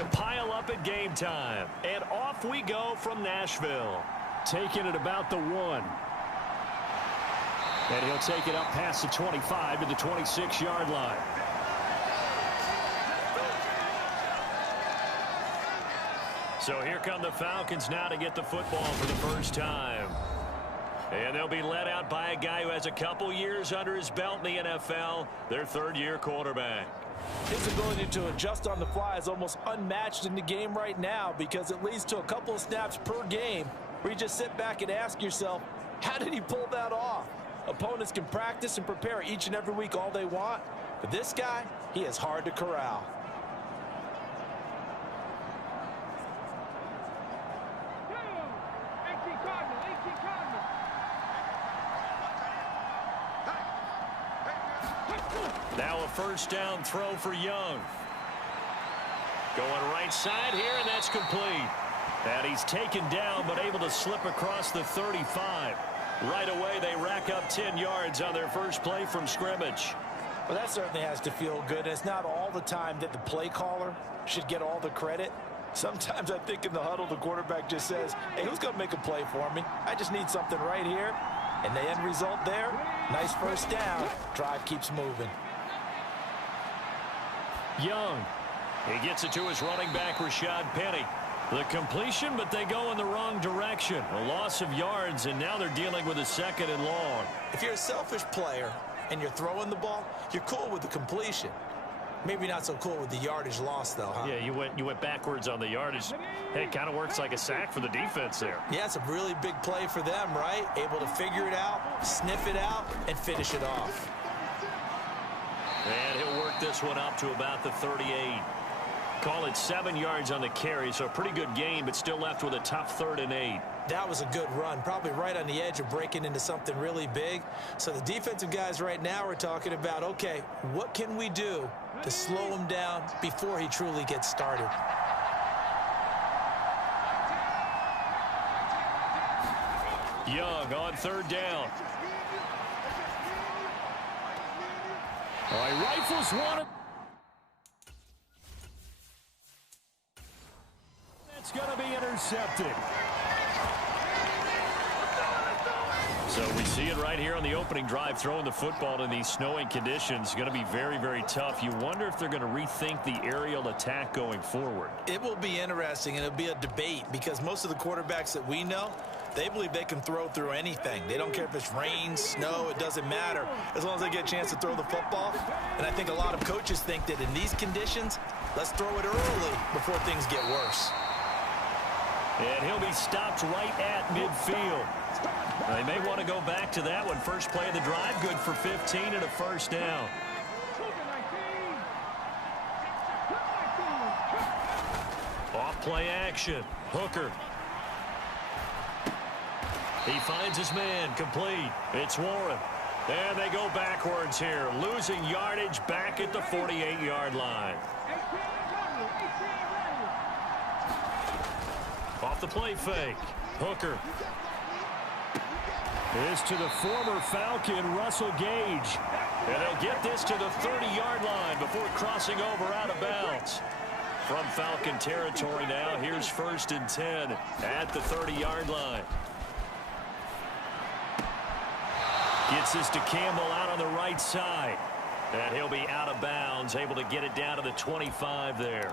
to pile up at game time. And off we go from Nashville. Taking it about the 1. And he'll take it up past the 25 to the 26-yard line. So here come the Falcons now to get the football for the first time. And they'll be led out by a guy who has a couple years under his belt in the NFL, their third-year quarterback. His ability to adjust on the fly is almost unmatched in the game right now because it leads to a couple of snaps per game where you just sit back and ask yourself, how did he pull that off? Opponents can practice and prepare each and every week all they want, but this guy, he is hard to corral. Now a first down throw for Young. Going right side here, and that's complete. And he's taken down, but able to slip across the 35. Right away, they rack up 10 yards on their first play from scrimmage. Well, that certainly has to feel good. It's not all the time that the play caller should get all the credit. Sometimes I think in the huddle, the quarterback just says, hey, who's going to make a play for me? I just need something right here. And the end result there, nice first down. Drive keeps moving. Young. He gets it to his running back, Rashad Penny. The completion, but they go in the wrong direction. A loss of yards, and now they're dealing with a second and long. If you're a selfish player and you're throwing the ball, you're cool with the completion. Maybe not so cool with the yardage loss, though, huh? Yeah, you went backwards on the yardage. Hey, it kind of works like a sack for the defense there. Yeah, it's a really big play for them, right? Able to figure it out, sniff it out, and finish it off. And he'll work this one up to about the 38. Call it 7 yards on the carry, so a pretty good game, but still left with a tough 3rd and 8. That was a good run, probably right on the edge of breaking into something really big. So the defensive guys right now are talking about, okay, what can we do to slow him down before he truly gets started? Young on 3rd down. All right, rifles one. It's going to be intercepted. So we see it right here on the opening drive, throwing the football in these snowing conditions. Going to be very, very tough. You wonder if they're going to rethink the aerial attack going forward. It will be interesting, and it'll be a debate because most of the quarterbacks that we know, they believe they can throw through anything. They don't care if it's rain, snow, it doesn't matter as long as they get a chance to throw the football. And I think a lot of coaches think that in these conditions, let's throw it early before things get worse. And he'll be stopped right at midfield. They may want to go back to that one. First play of the drive, good for 15 and a first down. Off play action. Hooker. He finds his man, complete. It's Warren. And they go backwards here, losing yardage back at the 48-yard line. Off the play fake. Hooker. Is to the former Falcon, Russell Gage. And they'll get this to the 30-yard line before crossing over out of bounds. From Falcon territory now, here's 1st and 10 at the 30-yard line. Gets this to Campbell out on the right side. And he'll be out of bounds, able to get it down to the 25 there.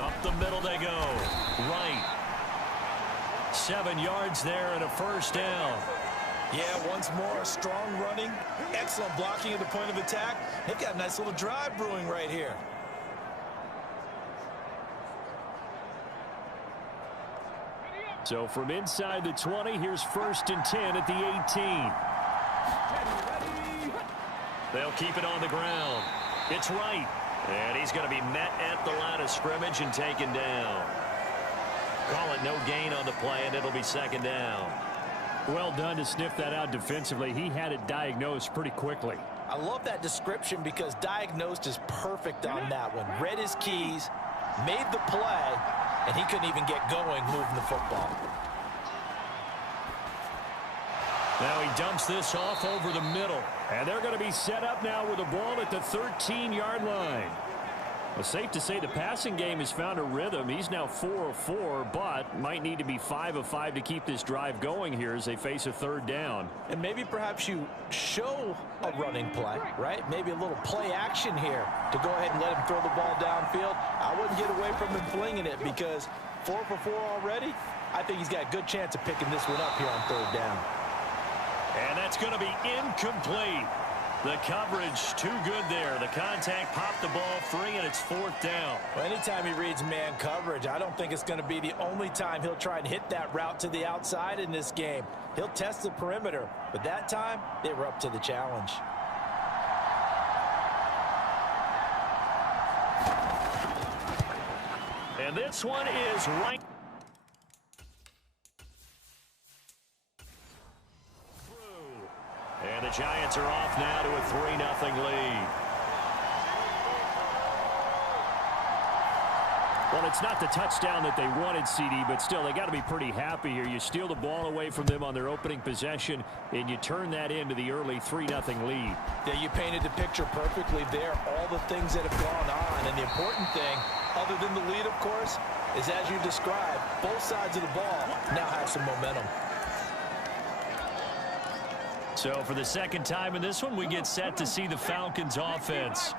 Up the middle they go. Right. 7 yards there and a first down. Yeah, once more, strong running, excellent blocking at the point of attack. They've got a nice little drive brewing right here. So from inside the 20, here's 1st and 10 at the 18. They'll keep it on the ground. It's right. And he's going to be met at the line of scrimmage and taken down. Call it no gain on the play, and it'll be 2nd down. Well done to sniff that out defensively. He had it diagnosed pretty quickly. I love that description because diagnosed is perfect on that one. Read his keys, made the play, and he couldn't even get going moving the football. Now he dumps this off over the middle. And they're going to be set up now with the ball at the 13-yard line. Well, safe to say the passing game has found a rhythm. He's now 4 of 4, but might need to be 5 of 5 to keep this drive going here as they face a third down. And maybe perhaps you show a running play, right? Maybe a little play action here to go ahead and let him throw the ball downfield. I wouldn't get away from him flinging it because 4 for 4 already. I think he's got a good chance of picking this one up here on third down. And that's going to be incomplete. The coverage too good there. The contact popped the ball free, and it's 4th down. Well, anytime he reads man coverage, I don't think it's going to be the only time he'll try and hit that route to the outside in this game. He'll test the perimeter, but that time they were up to the challenge. And this one is right. And the Giants are off now to a 3-0 lead. Well, it's not the touchdown that they wanted, CD, but still, they got to be pretty happy here. You steal the ball away from them on their opening possession, and you turn that into the early 3-0 lead. Yeah, you painted the picture perfectly there, all the things that have gone on. And the important thing, other than the lead, of course, is as you described, both sides of the ball now have some momentum. So for the second time in this one, we get set to see the Falcons offense.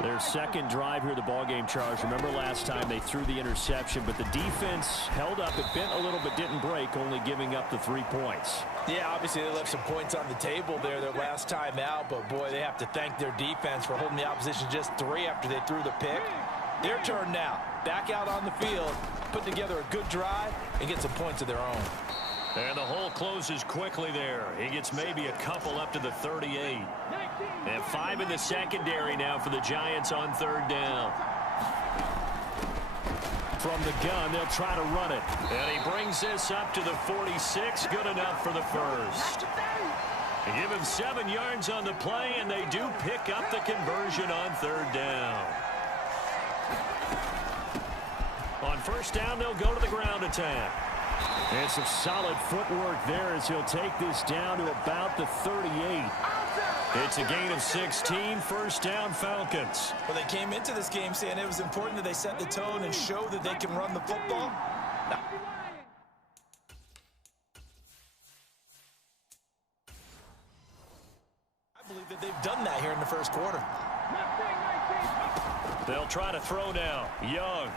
Their second drive here, the ballgame, Charles. Remember last time they threw the interception, but the defense held up. It bent a little but didn't break, only giving up the 3 points. Yeah, obviously they left some points on the table there their last time out, but boy, they have to thank their defense for holding the opposition just 3 after they threw the pick. Their turn now. Back out on the field, put together a good drive, and get some points of their own. And the hole closes quickly there. He gets maybe a couple up to the 38. And 5 in the secondary now for the Giants on third down. From the gun, they'll try to run it. And he brings this up to the 46. Good enough for the first. They give him 7 yards on the play, and they do pick up the conversion on third down. On first down, they'll go to the ground attack. And some solid footwork there as he'll take this down to about the 38. It's a gain of 16, first down Falcons. Well, they came into this game saying it was important that they set the tone and show that they can run the football. Now, I believe that they've done that here in the first quarter. They'll try to throw now. Young.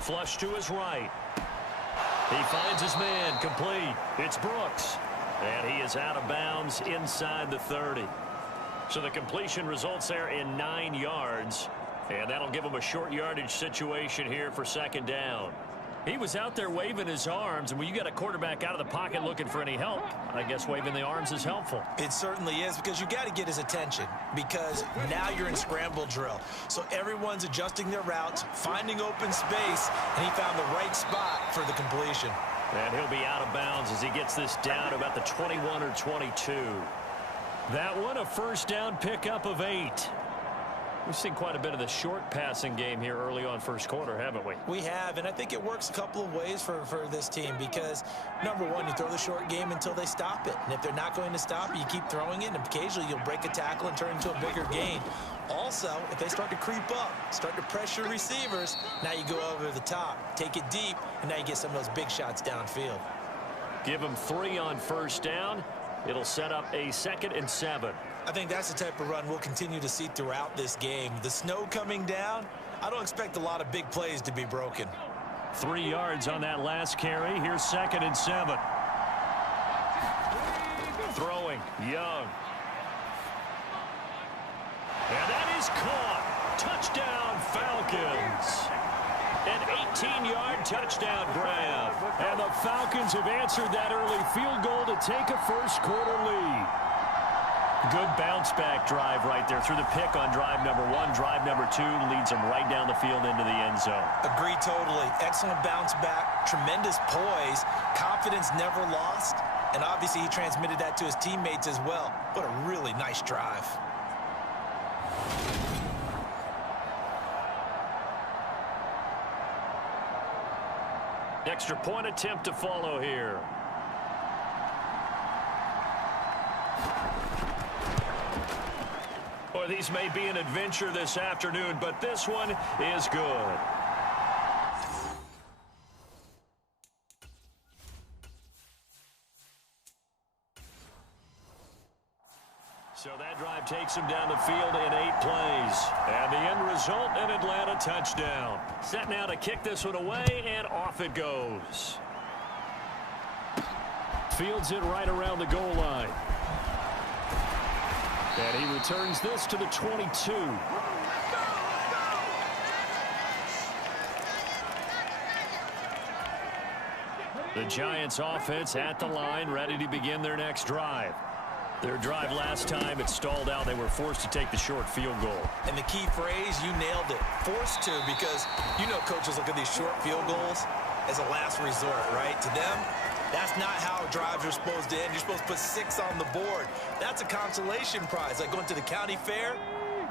Flush to his right. He finds his man, complete. It's Brooks. And he is out of bounds inside the 30. So the completion results there in 9 yards. And that'll give him a short yardage situation here for second down. He was out there waving his arms, and when you got a quarterback out of the pocket looking for any help, I guess waving the arms is helpful. It certainly is, because you got to get his attention, because now you're in scramble drill. So everyone's adjusting their routes, finding open space, and he found the right spot for the completion. And he'll be out of bounds as he gets this down to about the 21 or 22. That one, a first down pickup of 8. We've seen quite a bit of the short passing game here early on first quarter, haven't we? We have, and I think it works a couple of ways for this team because, number one, you throw the short game until they stop it. And if they're not going to stop it, you keep throwing it, and occasionally you'll break a tackle and turn it into a bigger gain. Also, if they start to creep up, start to pressure receivers, now you go over the top, take it deep, and now you get some of those big shots downfield. Give them 3 on first down. It'll set up a 2nd and 7. I think that's the type of run we'll continue to see throughout this game. The snow coming down, I don't expect a lot of big plays to be broken. 3 yards on that last carry. Here's 2nd and 7. Throwing, Young. And that is caught. Touchdown, Falcons. An 18-yard touchdown grab. And the Falcons have answered that early field goal to take a first quarter lead. Good bounce-back drive right there through the pick on drive number 1. Drive number 2 leads them right down the field into the end zone. Agree totally. Excellent bounce back, tremendous poise, confidence never lost, and obviously he transmitted that to his teammates as well. What a really nice drive. Extra point attempt to follow here. Boy, these may be an adventure this afternoon, but this one is good. So that drive takes him down the field in 8 plays. And the end result, an Atlanta touchdown. Set now to kick this one away, and off it goes. Fields it right around the goal line. And he returns this to the 22. The Giants offense at the line, ready to begin their next drive. Their drive last time, it stalled out. They were forced to take the short field goal. And the key phrase, you nailed it. Forced to, because you know coaches look at these short field goals as a last resort, right? To them, that's not how drives are supposed to end. You're supposed to put 6 on the board. That's a consolation prize. Like going to the county fair,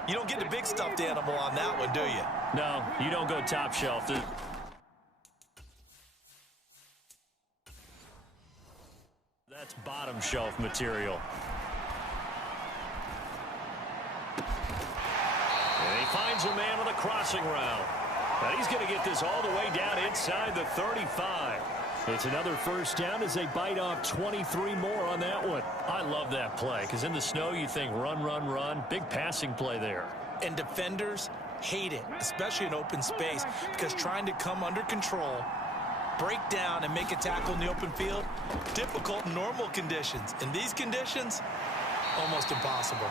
you don't get the big stuffed animal on that one, do you? No, you don't go top shelf. That's bottom shelf material. And he finds a man on the crossing route. And he's going to get this all the way down inside the 35. It's another first down as they bite off 23 more on that one. I love that play because in the snow you think run, run, run. Big passing play there. And defenders hate it, especially in open space, because trying to come under control, break down, and make a tackle in the open field, difficult in normal conditions. In these conditions, almost impossible.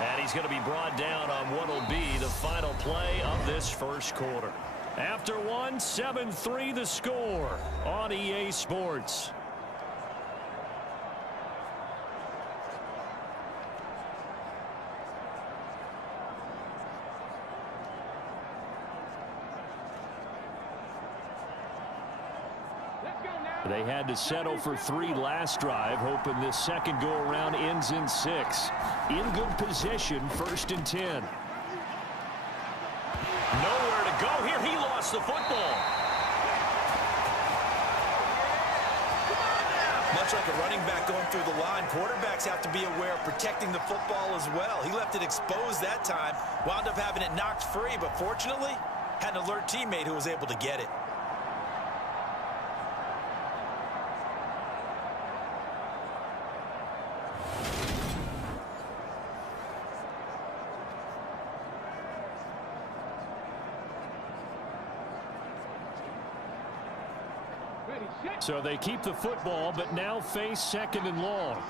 And he's going to be brought down on what will be the final play of this first quarter. After one, 7-3 the score on EA Sports. They had to settle for 3 last drive, hoping this second go-around ends in 6. In good position, 1st and 10. Nowhere to go here. He lost the football. Much like a running back going through the line, quarterbacks have to be aware of protecting the football as well. He left it exposed that time, wound up having it knocked free, but fortunately, had an alert teammate who was able to get it. So they keep the football, but now face 2nd and long.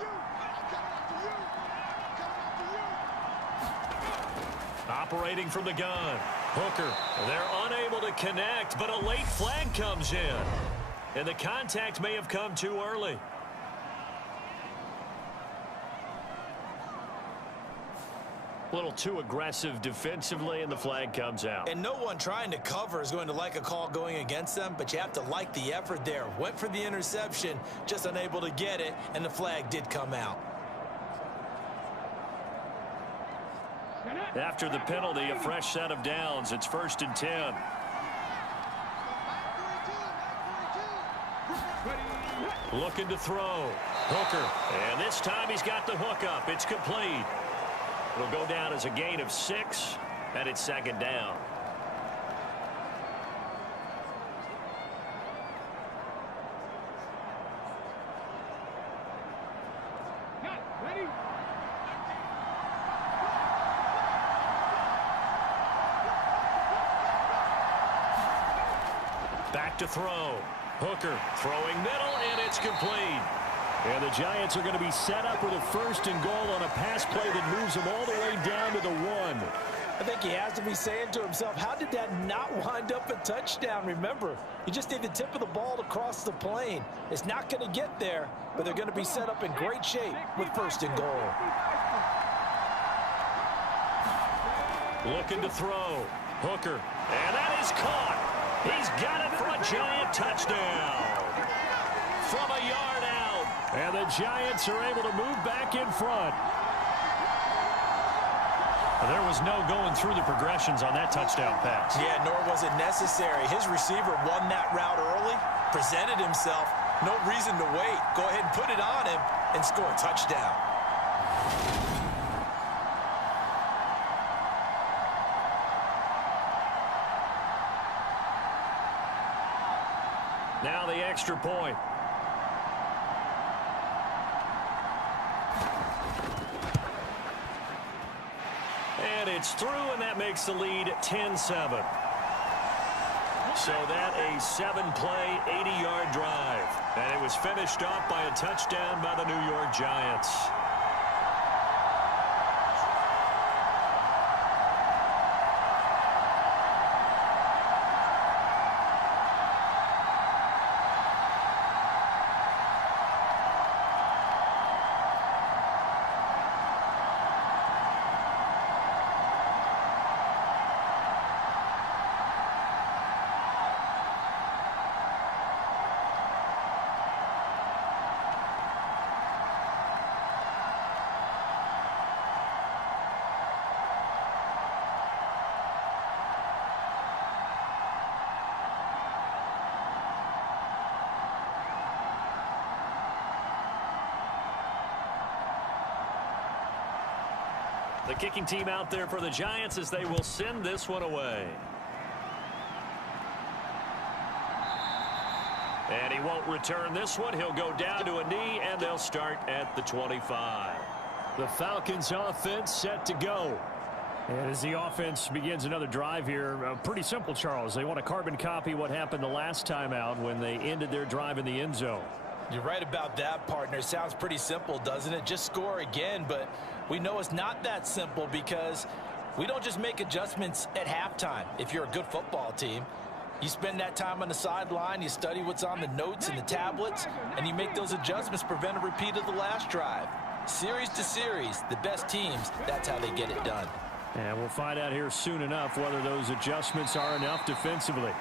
Operating from the gun. Hooker. They're unable to connect, but a late flag comes in. And the contact may have come too early. A little too aggressive defensively, and the flag comes out. And no one trying to cover is going to like a call going against them, but you have to like the effort there. Went for the interception, just unable to get it, and the flag did come out. After the penalty, a fresh set of downs. It's 1st and 10. Looking to throw. Hooker. And this time he's got the hook up. It's complete. It'll go down as a gain of 6, and it's 2nd down. Back to throw. Hooker throwing middle, and it's complete. And the Giants are going to be set up with a 1st and goal on a pass play that moves them all the way down to the 1. I think he has to be saying to himself, how did that not wind up a touchdown? Remember, you just need the tip of the ball to cross the plane. It's not going to get there, but they're going to be set up in great shape with 1st and goal. Looking to throw. Hooker. And that is caught. He's got it for a Giant touchdown. From a yard out. And the Giants are able to move back in front. There was no going through the progressions on that touchdown pass. Yeah, nor was it necessary. His receiver won that route early, presented himself. No reason to wait. Go ahead and put it on him and score a touchdown. Now the extra point. And it's through, and that makes the lead 10-7. So that a 7-play, 80-yard drive. And it was finished off by a touchdown by the New York Giants. The kicking team out there for the Giants as they will send this one away. And he won't return this one. He'll go down to a knee, and they'll start at the 25. The Falcons offense set to go. And as the offense begins another drive here, pretty simple, Charles. They want to carbon copy what happened the last time out when they ended their drive in the end zone. You're right about that, partner. Sounds pretty simple, doesn't it? Just score again, but we know it's not that simple because we don't just make adjustments at halftime. If you're a good football team, you spend that time on the sideline, you study what's on the notes and the tablets, and you make those adjustments, prevent a repeat of the last drive. Series to series, the best teams, that's how they get it done. And we'll find out here soon enough whether those adjustments are enough defensively.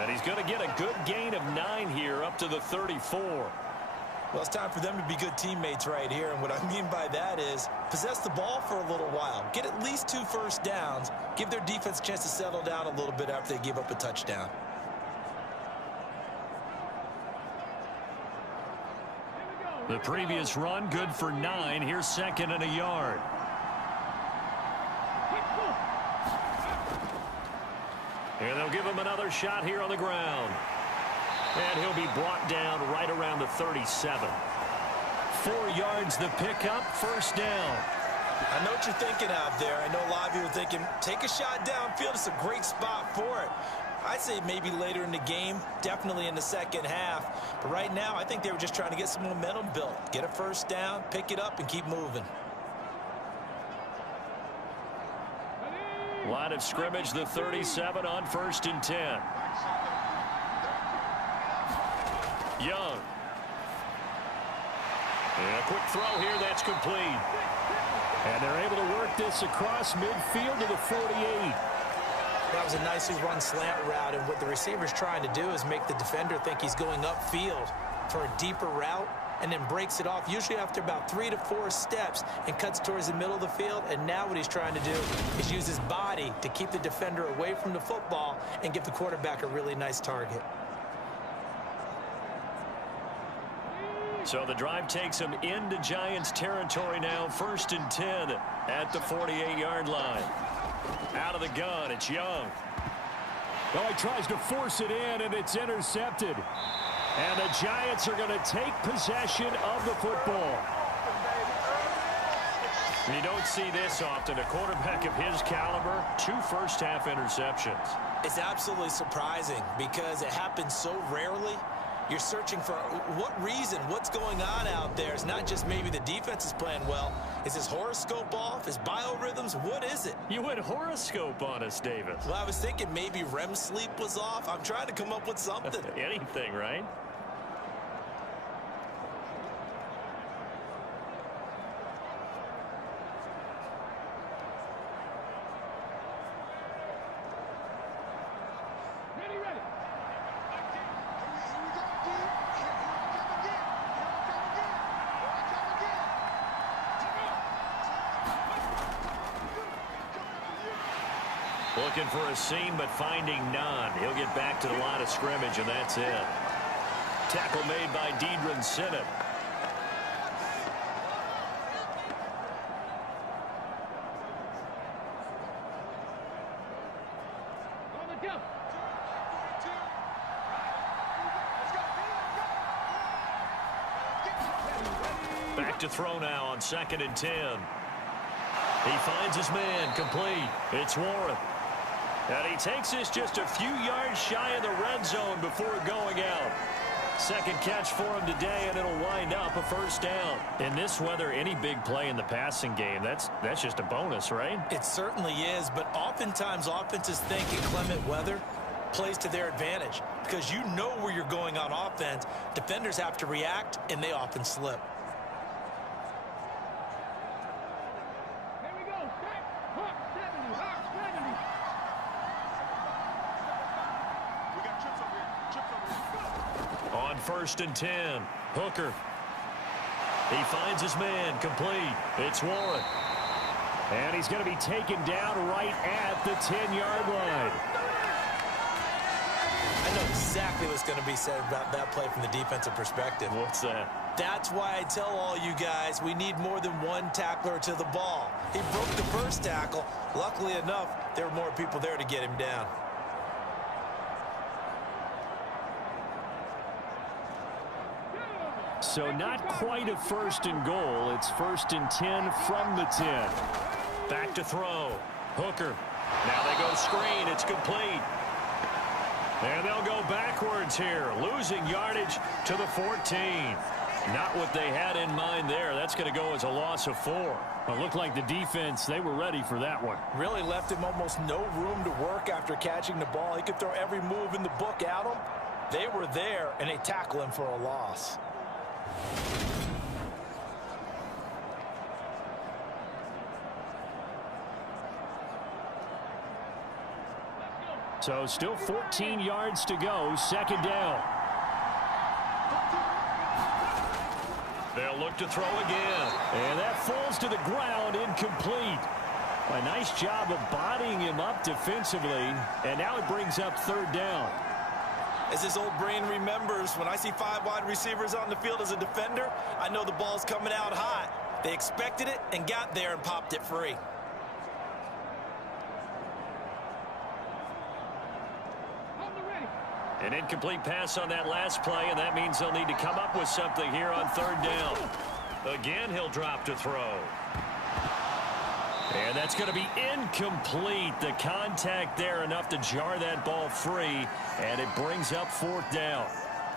And he's going to get a good gain of 9 here up to the 34. Well, it's time for them to be good teammates right here. And what I mean by that is possess the ball for a little while. Get at least 2 first downs. Give their defense a chance to settle down a little bit after they give up a touchdown. The previous run good for 9. Here's 2nd and a yard. And they'll give him another shot here on the ground. And he'll be brought down right around the 37. 4 yards the pickup, first down. I know what you're thinking out there. I know a lot of you are thinking, take a shot downfield. It's a great spot for it. I'd say maybe later in the game, definitely in the second half. But right now, I think they were just trying to get some momentum built. Get a first down, pick it up, and keep moving. Line of scrimmage, the 37 on 1st and 10. Young. And a quick throw here, that's complete. And they're able to work this across midfield to the 48. That was a nicely run slant route, and what the receiver's trying to do is make the defender think he's going upfield for a deeper route, and then breaks it off, usually after about 3 to 4 steps, and cuts towards the middle of the field. And now what he's trying to do is use his body to keep the defender away from the football and give the quarterback a really nice target. So the drive takes him into Giants territory now, 1st and 10 at the 48-yard line. Out of the gun, it's Young. Oh, he tries to force it in, and it's intercepted. And the Giants are going to take possession of the football. You don't see this often. A quarterback of his caliber, 2 first-half interceptions. It's absolutely surprising because it happens so rarely. You're searching for what reason, what's going on out there. It's not just maybe the defense is playing well. Is his horoscope off? His biorhythms? What is it? You went horoscope on us, David. Well, I was thinking maybe REM sleep was off. I'm trying to come up with something. Anything, right? Looking for a seam, but finding none. He'll get back to the line of scrimmage, and that's it. Tackle made by Deidron Sinnott. Back to throw now on 2nd and 10. He finds his man, complete. It's Warren. And he takes this just a few yards shy of the red zone before going out. Second catch for him today, and it'll wind up a first down. In this weather, any big play in the passing game, that's just a bonus, right? It certainly is, but oftentimes offenses think inclement weather plays to their advantage because you know where you're going on offense. Defenders have to react, and they often slip. On 1st and 10, Hooker. He finds his man, complete. It's Warren. And he's going to be taken down right at the 10-yard line. I know exactly what's going to be said about that play from the defensive perspective. What's that? That's why I tell all you guys we need more than one tackler to the ball. He broke the first tackle. Luckily enough, there were more people there to get him down. So not quite a 1st and goal. It's 1st and 10 from the 10. Back to throw. Hooker. Now they go screen. It's complete. And they'll go backwards here, losing yardage to the 14. Not what they had in mind there. That's going to go as a loss of 4. Well, it looked like the defense, they were ready for that one. Really left him almost no room to work after catching the ball. He could throw every move in the book at him. They were there, and they tackle him for a loss. So still 14 yards to go, 2nd down. They'll look to throw again. And that falls to the ground, incomplete. A nice job of bodying him up defensively, and now it brings up 3rd down. As this old brain remembers, when I see 5 wide receivers on the field as a defender, I know the ball's coming out hot. They expected it and got there and popped it free. An incomplete pass on that last play, and that means they'll need to come up with something here on 3rd down. Again, he'll drop to throw. And that's going to be incomplete. The contact there enough to jar that ball free, and it brings up 4th down.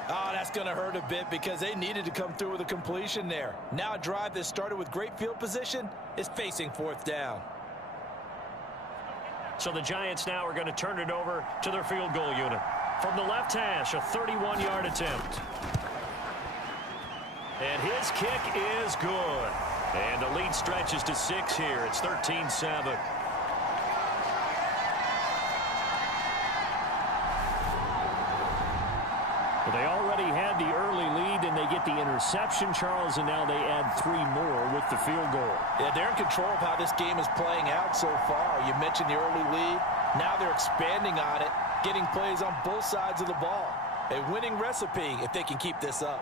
Oh, that's going to hurt a bit because they needed to come through with a completion there. Now a drive that started with great field position is facing 4th down. So the Giants now are going to turn it over to their field goal unit. From the left hash, a 31-yard attempt. And his kick is good. And the lead stretches to 6 here. It's 13-7. Well, they already had the early lead, and they get the interception, Charles, and now they add 3 more with the field goal. Yeah, they're in control of how this game is playing out so far. You mentioned the early lead. Now they're expanding on it, getting plays on both sides of the ball. A winning recipe if they can keep this up.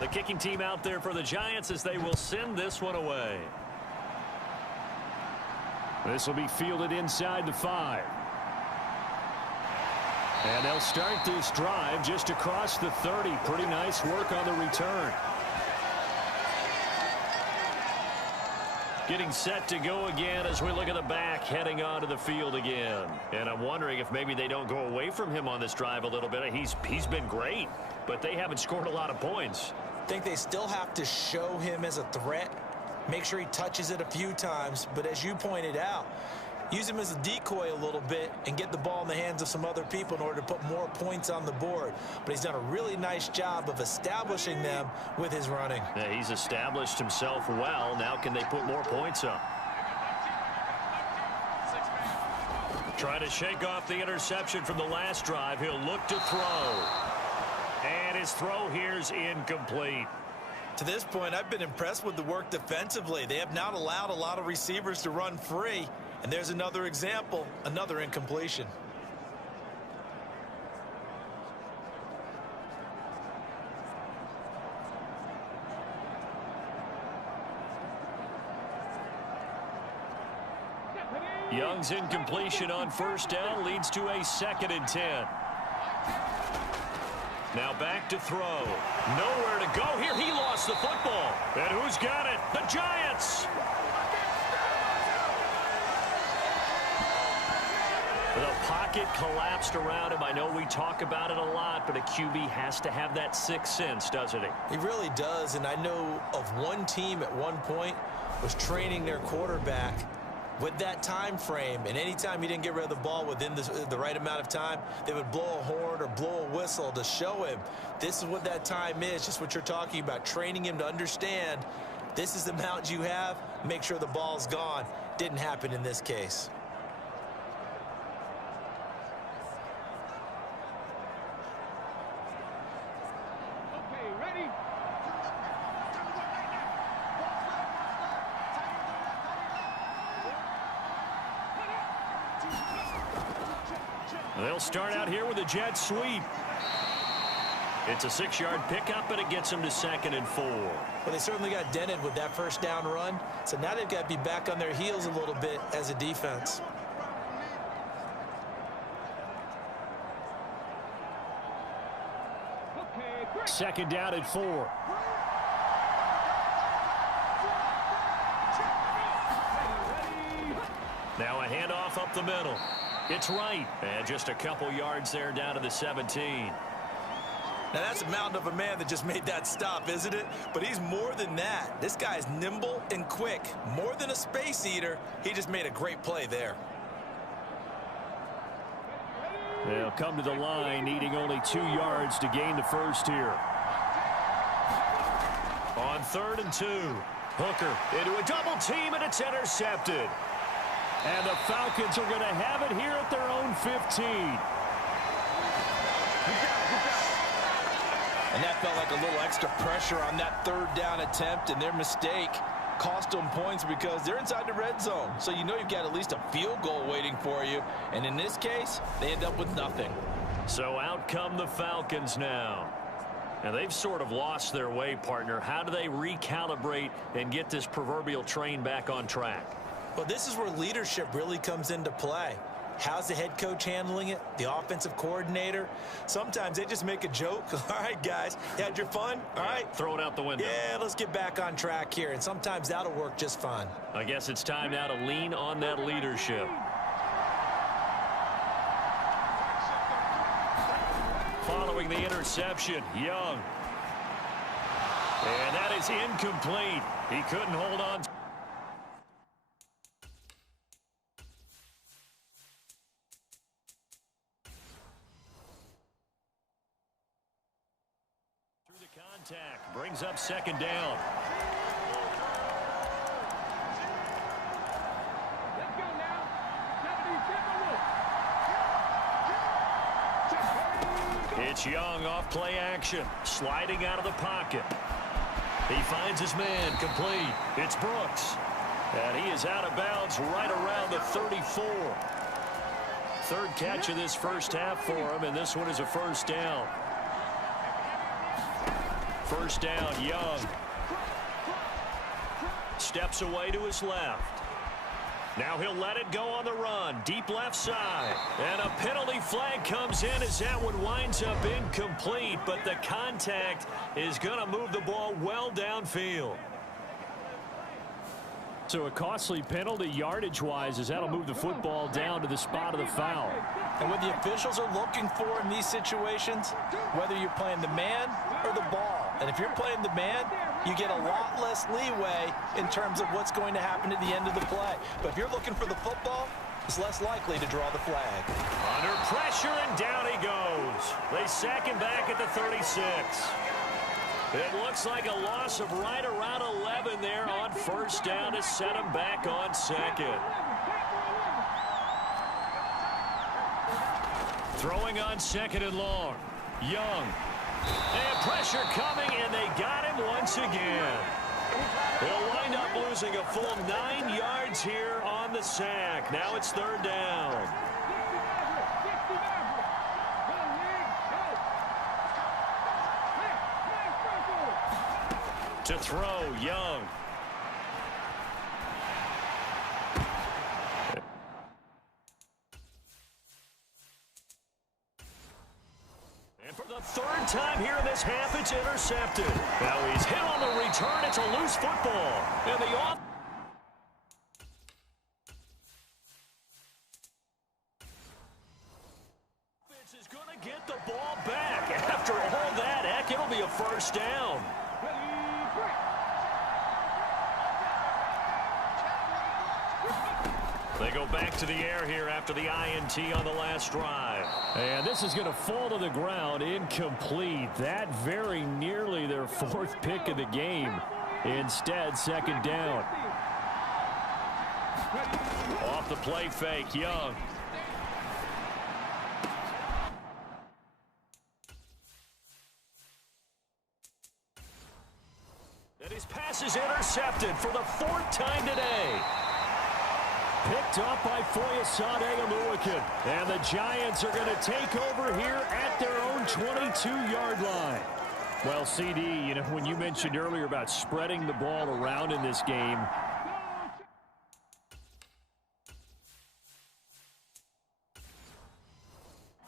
The kicking team out there for the Giants as they will send this one away. This will be fielded inside the 5. And they'll start this drive just across the 30. Pretty nice work on the return. Getting set to go again as we look at the back heading onto the field again. And I'm wondering if maybe they don't go away from him on this drive a little bit. He's been great, but they haven't scored a lot of points. I think they still have to show him as a threat. Make sure he touches it a few times. But as you pointed out, use him as a decoy a little bit and get the ball in the hands of some other people in order to put more points on the board. But he's done a really nice job of establishing them with his running. Yeah, he's established himself well. Now can they put more points up? Trying to shake off the interception from the last drive. He'll look to throw. And his throw here's incomplete. To this point, I've been impressed with the work defensively. They have not allowed a lot of receivers to run free. And there's another example, another incompletion. Young's incompletion on first down leads to a 2nd and 10. Now back to throw. Nowhere to go here. He lost the football. And who's got it? The Giants. The pocket collapsed around him. I know we talk about it a lot, but a QB has to have that sixth sense, doesn't he? He really does, and I know of one team at one point was training their quarterback with that time frame, and anytime he didn't get rid of the ball within the right amount of time, they would blow a horn or blow a whistle to show him this is what that time is, just what you're talking about, training him to understand this is the amount you have, make sure the ball's gone. Didn't happen in this case. They'll start out here with a jet sweep. It's a 6-yard pickup, and it gets them to 2nd and 4. Well, they certainly got dented with that first down run, so now they've got to be back on their heels a little bit as a defense. Second down and 4. Now a handoff up the middle. It's right. And just a couple yards there down to the 17. Now, that's a mountain of a man that just made that stop, isn't it? But he's more than that. This guy's nimble and quick. More than a space eater, he just made a great play there. They'll come to the line, needing only 2 yards to gain the first here. On 3rd and 2. Hooker into a double team, and it's intercepted. And the Falcons are going to have it here at their own 15. And that felt like a little extra pressure on that 3rd down attempt, and their mistake cost them points because they're inside the red zone. So you know you've got at least a field goal waiting for you. And in this case, they end up with nothing. So out come the Falcons now. And they've sort of lost their way, partner. How do they recalibrate and get this proverbial train back on track? Well, this is where leadership really comes into play. How's the head coach handling it? The offensive coordinator? Sometimes they just make a joke. All right, guys, you had your fun? All right. Throw it out the window. Yeah, let's get back on track here. And sometimes that'll work just fine. I guess it's time now to lean on that leadership. Following the interception, Young. And that is incomplete. He couldn't hold on. Contact brings up 2nd down. Let's go now. 77. It's Young off play action, sliding out of the pocket. He finds his man, complete. It's Brooks. And he is out of bounds right around the 34. 3rd catch of this first half for him, and this one is a 1st down. 1st down, Young. Steps away to his left. Now he'll let it go on the run. Deep left side. And a penalty flag comes in as that one winds up incomplete. But the contact is going to move the ball well downfield. So a costly penalty yardage-wise as that'll move the football down to the spot of the foul. And what the officials are looking for in these situations, whether you're playing the man or the ball. And if you're playing the man, you get a lot less leeway in terms of what's going to happen at the end of the play. But if you're looking for the football, it's less likely to draw the flag. Under pressure, and down he goes. They sack him back at the 36. It looks like a loss of right around 11 there on 1st down to set him back on 2nd. Throwing on 2nd and long. Young. And pressure coming, and they got him once again. They'll wind up losing a full 9 yards here on the sack. Now it's 3rd down. To throw, Young. And for the 3rd time here in this half, it's intercepted. Now he's hit on the return. It's a loose football. And the off. Offense is going to get the ball back. After all that, heck, it'll be a 1st down. They go back to the air here after the INT on the last drive. And this is going to fall to the ground, incomplete. That very nearly their 4th pick of the game. Instead, 2nd down. Off the play fake, Young. And his pass is intercepted for the 4th time today. Picked up by Foyesade Oluwakin. And the Giants are going to take over here at their own 22-yard line. Well, CD, you know, when you mentioned earlier about spreading the ball around in this game,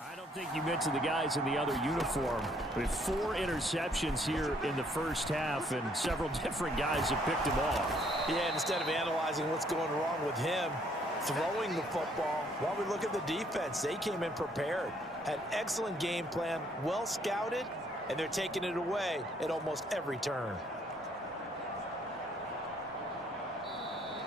I don't think you mentioned the guys in the other uniform. With 4 interceptions here in the first half, and several different guys have picked him off. Yeah, instead of analyzing what's going wrong with him, throwing the football, while we look at the defense, they came in prepared. Had excellent game plan, well scouted, and they're taking it away at almost every turn.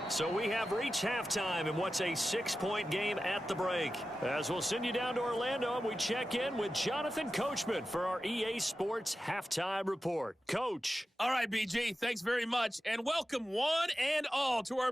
So we have reached halftime in what's a 6-point game at the break. As we'll send you down to Orlando, and we check in with Jonathan Coachman for our EA Sports Halftime Report. Coach. All right, BG, thanks very much, and welcome one and all to our